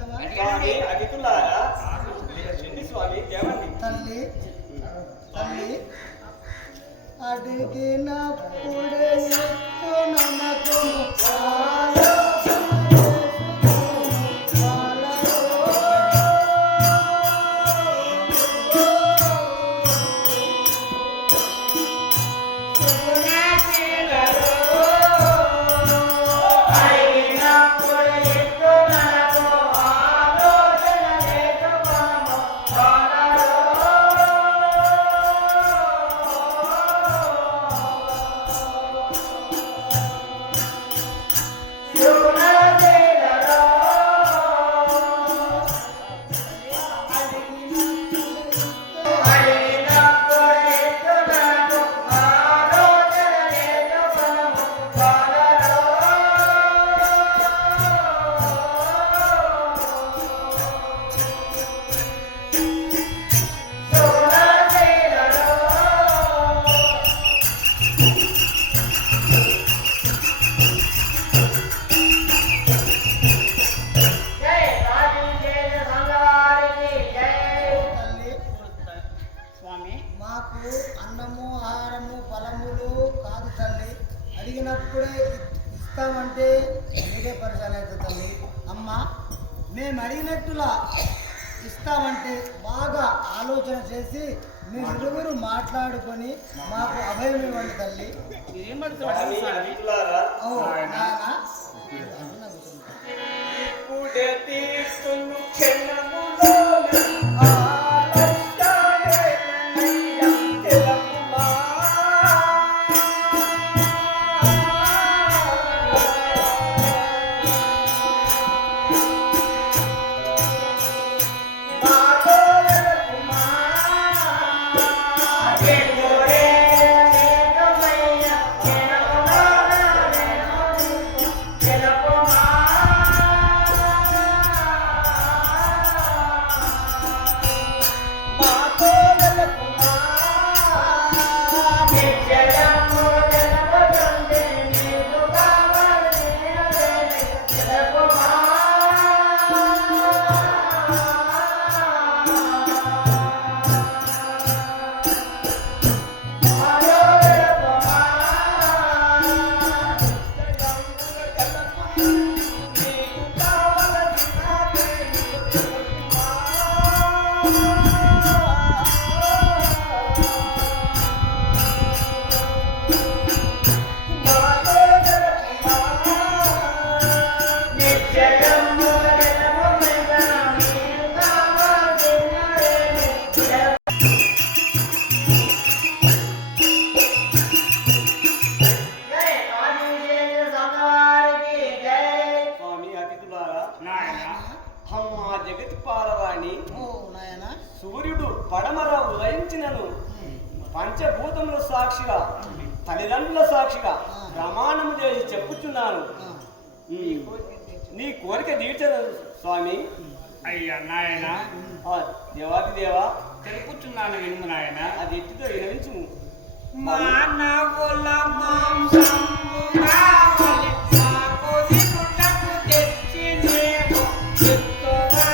స్వామి అతిథులారా స్వామి దేవండి తల్లి తల్లి అడిగినప్పుడే నమ్మకము అడిగినప్పుడే ఇస్తామంటే మీరే పరిచయం అవుతుంది తల్లి. అమ్మ మేము అడిగినట్టులా ఇస్తామంటే బాగా ఆలోచన చేసి మీరు ఇరువురు మాట్లాడుకొని మాకు అభయం ఇవ్వండి తల్లి. సూర్యుడు పడమర ఉదయించినను పంచభూతముల సాక్షిగా తల్లిదండ్రుల సాక్షిగా ప్రమాణము చేసి చెప్పుచున్నాను. నీ కోరిక తీర్చదు స్వామి. అయ్యా నాయన దేవాది దేవా తెలుపుచున్నాను విను నాయన. అది ఎట్టితో వినవించుము. మానవుల మాంసము కావాలి మాకు దిగుటకు తెచ్చినేమో చిత్తువా.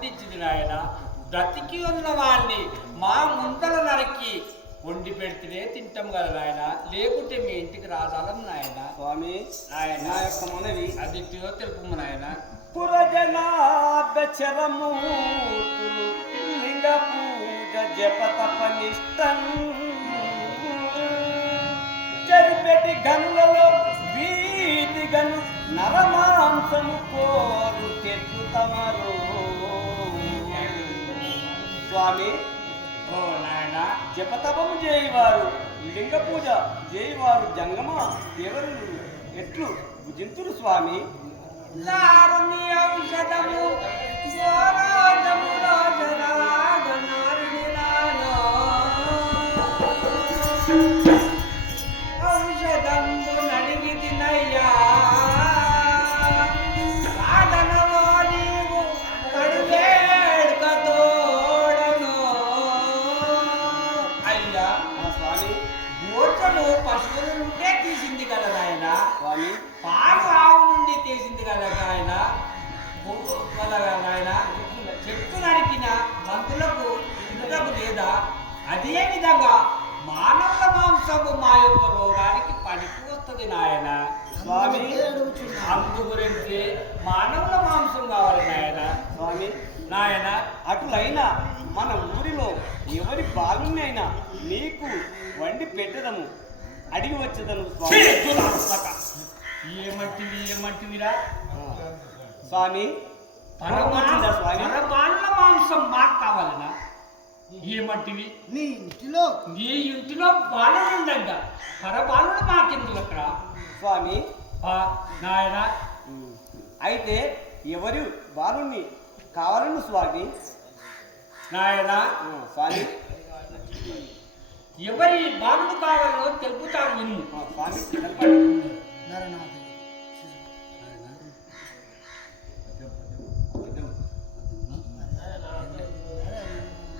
అందించింది నాయన. బ్రతికి ఉన్న వాడిని మా ముందర నరికి వండి పెడితేనే తింటాం కదా నాయన, లేకుంటే మీ ఇంటికి రాదాలం నాయన. స్వామి నాయన నా యొక్క మనవి అది తెలుపు నాయన. పురజనాభచరమూర్తులు లింగ పూజ జపతపనిష్టం చెరిపెటి గనులలో వీటి గను నరమాంసము కోరు చెట్లు తమరు. స్వామి ఓ నాయన జపతపము చేయవారు లింగ పూజ చేయవారు జంగమ ఎవరు ఎట్లు భుజింతురు స్వామి. లారుని ఔషధము స్వరాజము రాజరాజనారిని నాలో ఔషధంబు నడిగి తినయ్యా సాధనవో నీవు కడువేడుక తోడను. అయ్యా స్వామి గోచము పశువుల నుండే తీసింది కదా నాయన, స్వామి పాలు ఆవు నుండి తీసింది కదా ఆయన. నాయన చెట్టు నరికిన మంతులకు ఇంతకు లేదా? అదే విధంగా మానవుల మాంసము మా యొక్క రోగానికి పనికి వస్తుంది నాయన. స్వామి అందు గురించి మానవుల మాంసం కావాలి నాయన. స్వామి నాయన అటులైనా మన ఊరిలో ఎవరి బాలున్నైనా నీకు వండి పెట్టదము అడిగి వచ్చేదను స్వామి. ఏమంటివిరా స్వామి పరమాన్ల స్వామి మాంసం మాకు కావాలనా? ఏమంటివి? మీ ఇంటిలో నీ ఇంటిలో బాలుడుండంట, పరబాలుడు మాకెందుకు అక్కడ? స్వామి నాయన అయితే ఎవరు బాలుని కావాలను స్వామి. నాయన స్వామి ఎవరి బాలుడు కావాలో తెలుపుతాను నిన్ను. స్వామి చెప్పండి. నరనాథ